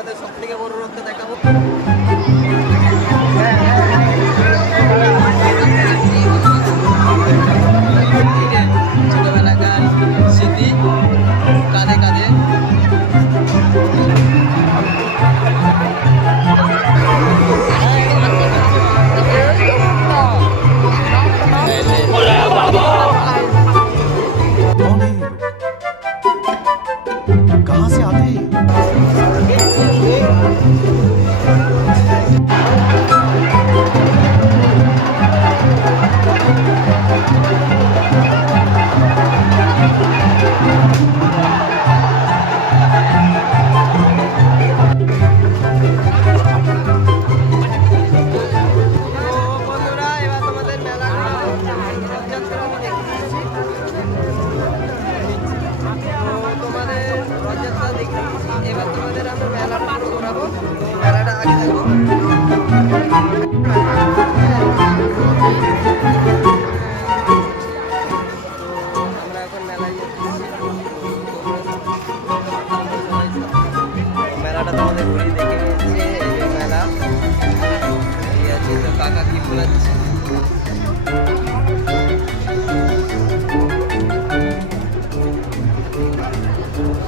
তোমাদের সব থেকে বড় রথটা দেখাবো। ছোটবেলাকার স্মৃতি কাঁধে কাঁধে। कहाँ से आते हैं? এবার তোমাদের আমরা মেলাটা ঘোরাবো, মেলাটা আগে দেখো। আমরা এখন মেলায় মেলাটা তোমাদের ঘুরিয়ে দেখে নিচ্ছে। এই যে মেলা, এই আছে তো কাকা কি বলাচ্ছে।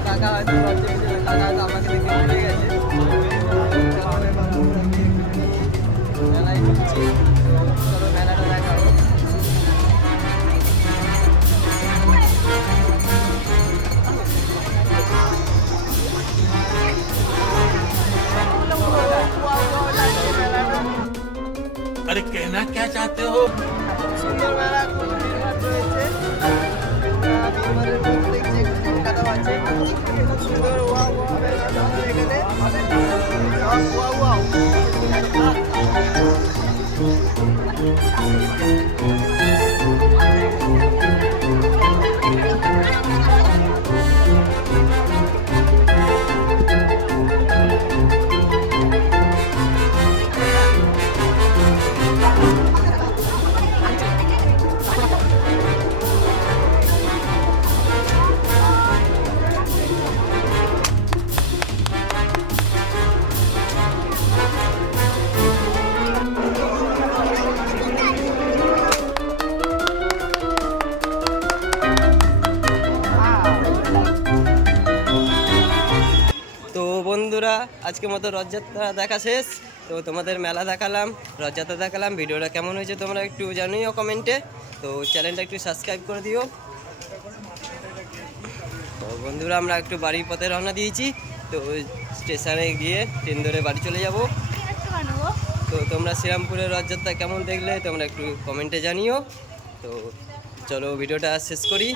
কাকা হয়তো কাকা হয়তো আমাকে দেখে ভুলে গেছে। মেলায় ঢুকছি, চলো মেলাটা দেখাবো। अरे कहना क्या चाहते हो? সুন্দর মেলা, খুব ভিড়ভাড় রয়েছে। ভিড়ভাড়ের মধ্যে দেখছি একটু কলকাতা আছে। খুব সুন্দর ওয়া ওয়া মেলা চলছে এখানে। সব ওয়া ওয়া। তো বন্ধুরা, আজকের মতো রথযাত্রা দেখা শেষ। তো তোমাদের মেলা দেখালাম, রথযাত্রা দেখালাম। ভিডিওটা কেমন হয়েছে তোমরা একটু জানিও কমেন্টে। তো চ্যানেলটা একটু সাবস্ক্রাইব করে দিও। তো বন্ধুরা, আমরা একটু বাড়ির পথে রওনা দিয়েছি। তো স্টেশনে গিয়ে ট্রেন ধরে বাড়ি চলে যাব। তো তোমরা শ্রীরামপুরের রথযাত্রা কেমন দেখলে তোমরা একটু কমেন্টে জানিও। তো চলো ভিডিওটা শেষ করি।